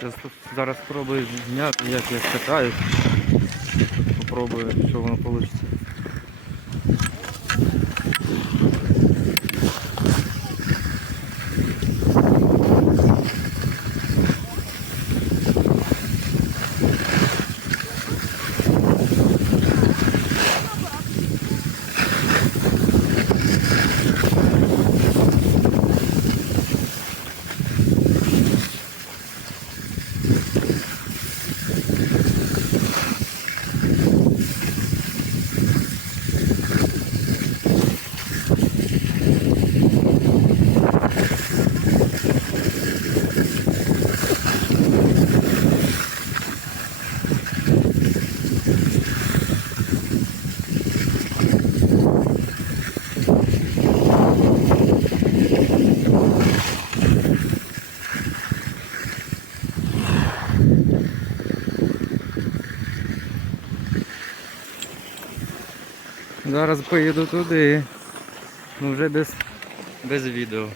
Зараз, зараз спробую зняти, як я катаюсь. Попробую, що воно вийде. Зараз поїду туди. Ну вже без, без відео.